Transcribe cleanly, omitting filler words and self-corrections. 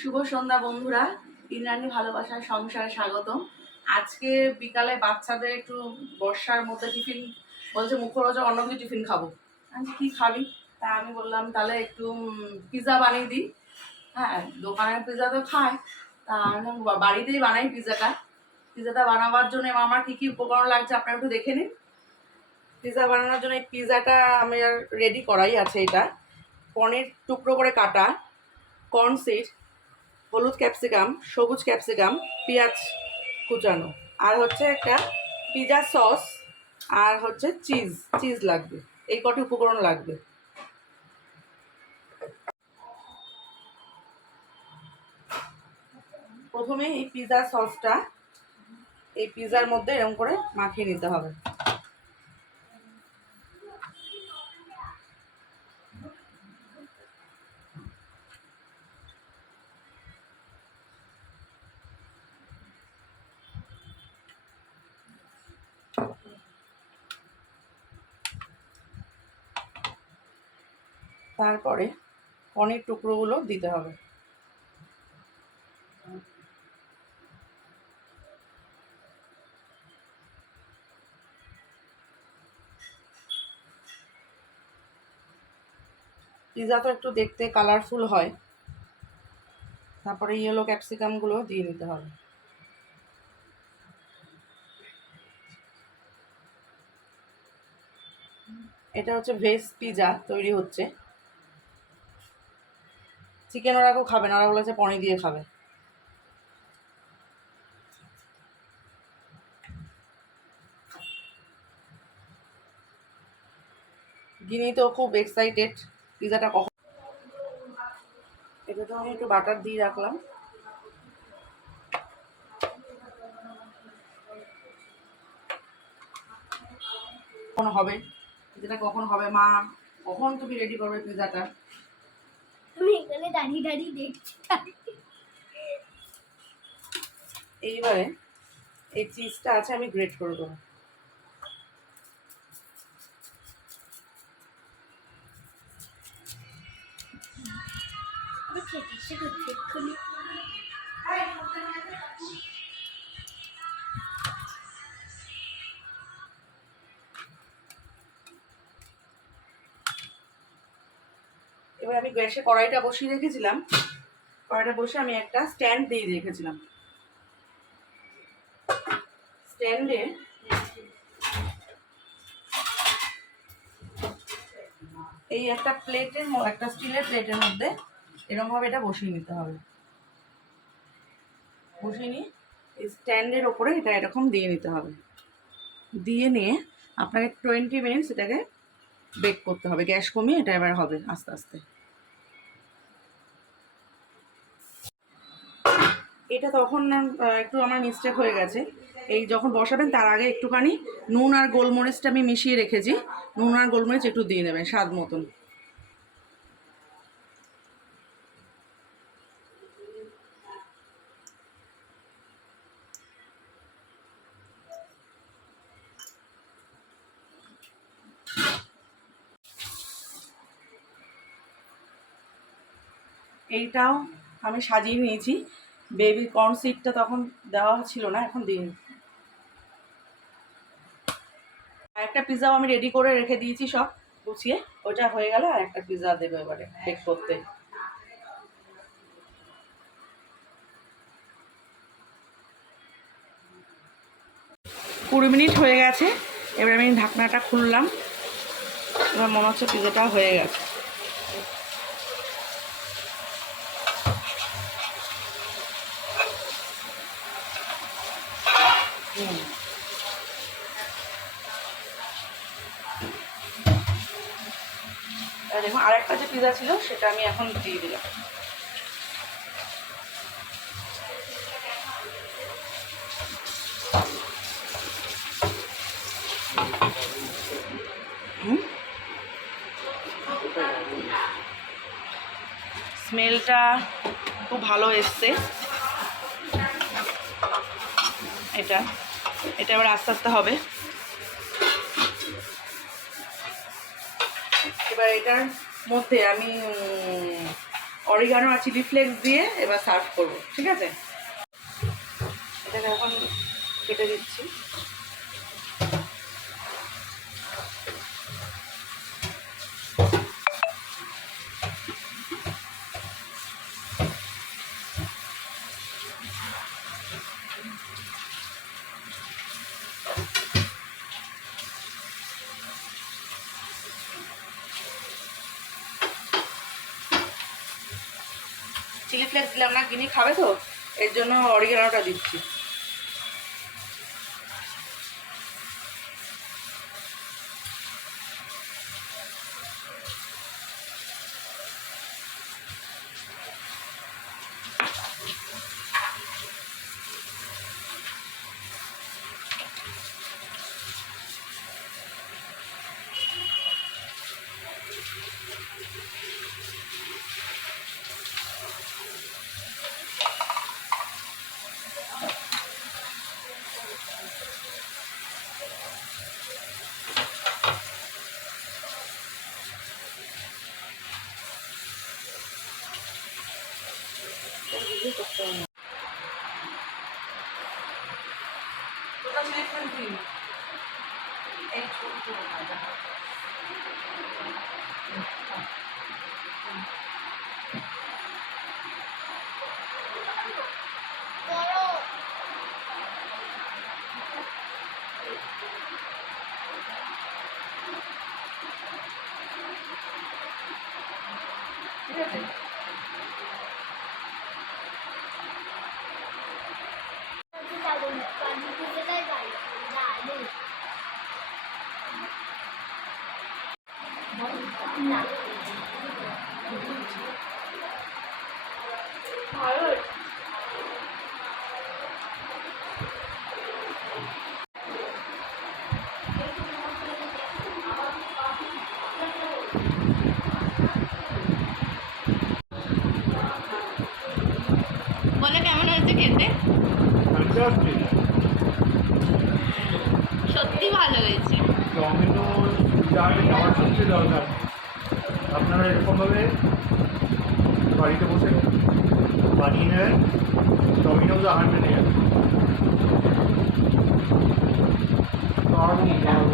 শুভ সন্ধ্যা বন্ধুরা, ইন্দ্রাণী ভালোবাসার সংসারে স্বাগতম। আজকে বিকালে বাচ্চাদের একটু বর্ষার মধ্যে টিফিন বলছে মুখরোচক অন্য কিছু টিফিন খাবো। আমি কি খাবি? তা আমি বললাম তাহলে একটু পিৎজা বানিয়ে দিই। হ্যাঁ, দোকানের পিৎজা তো খায়, তা আমি বাড়িতেই বানাই পিৎজাটা বানাবার জন্য আমার কী কী উপকরণ লাগছে আপনারা একটু দেখে নিন। পিৎজা বানানোর জন্য এই পিৎজাটা আমি রেডি করাই আছে। এটা পনির টুকরো করে কাটা, কর্ন সিড, হলুদ ক্যাপসিকাম, সবুজ ক্যাপসিকাম, পেঁয়াজ কুচানো, আর হচ্ছে একটা পিৎজা সস, আর হচ্ছে চিজ লাগবে। এই কটি উপকরণ লাগবে। প্রথমে এই পিৎজা সসটা এই পিৎজার মধ্যে এরকম করে মাখিয়ে নিতে হবে। তারপরে পনির টুকরোগুলো দিতে হবে। পিৎজা তো একটু দেখতে কালারফুল হয়। তারপরে ইয়েলো ক্যাপসিকামগুলো দিয়ে নিতে হবে। এটা হচ্ছে ভেজ পিৎজা তৈরি হচ্ছে। চিকেন ওরা কেউ খাবে না, ওরা বলেছে পনির দিয়ে খাবে। গিনি তো খুব এক্সাইটেড পিৎজাটা কখন। এটা তো আমি একটু বাটার দিয়ে রাখলাম। কখন হবে পিৎজাটা, কখন হবে মা? কখন তুমি রেডি করবে পিৎজাটা? আমি এখানে দাঁড়িয়ে দাঁড়িয়ে দেখছি। এইবারে এই চিজটা আছে, আমি গ্রেট করে দেবো। এবার আমি গ্যাসে কড়াইটা বসিয়ে রেখেছিলাম। কড়াইটা বসে আমি একটা স্ট্যান্ড দিয়ে রেখেছিলাম। স্ট্যান্ডে এই একটা একটা স্টিলের প্লেটের মধ্যে এরকমভাবে এটা বসিয়ে নিতে হবে। বসিয়ে নিয়ে এই স্ট্যান্ডের ওপরে এটা এরকম দিয়ে নিতে হবে। দিয়ে নিয়ে আপনাকে 20 মিনিটস এটাকে বেক করতে হবে। গ্যাস কমিয়ে এটা এবার হবে আস্তে আস্তে। এটা তখন একটু আমার মিস্টেক হয়ে গেছে। এই যখন বসাবেন তার আগে একটুখানি নুন আর গোলমরিচটা আমি মিশিয়ে রেখেছি। নুন আর গোলমরিচ একটু দিয়ে নেবেন স্বাদ মতন। এইটাও আমি সাজিয়ে নিয়েছি। বেবি কর্ন সিডটা তখন দেওয়া ছিল না, এখন দিন। একটা পিৎজাও আমি রেডি করে রেখে দিয়েছি সব গুছিয়ে। ওটা হয়ে গেলে আর একটা পিৎজা দেবো এবারে বেক করতে। কুড়ি মিনিট হয়ে গেছে। এবার আমি ঢাকনাটা খুললাম। এবার মনে হচ্ছে পিৎজাটাও হয়ে গেছে। দেখুন আরেকটা যে পিৎজা ছিল সেটা আমি এখন দিয়ে দিলাম। স্মেলটা খুব ভালো এসছে। এটা এবার আস্তে আস্তে হবে। এবার এটার মধ্যে আমি অরিগানো আর চিলি ফ্লেক্স দিয়ে এবার সার্ভ করবো, ঠিক আছে? এটাকে এখন কেটে দিচ্ছি। চিলি ফ্লেক্স দিলাম না, গিনি খাবে তো, এর জন্য অরিগানোটা দিচ্ছি। বড় ঠিক আছে? যাবো না, পানি দিতে তাই গাড়ি দাঁড়িয়ে না। বলে কেমন হয়েছে খেতে? ফ্যান্টাস্টিক। সত্যি ভালো হয়েছে। ডমিনোজ পিজাতে যাওয়ার সবচেয়ে দরকার। আপনারা এরকমভাবে বাড়িতে বসে বানিয়ে নেবেন, ডমিনোজ আহার মেনে যাবে। দারুণ দারুণ।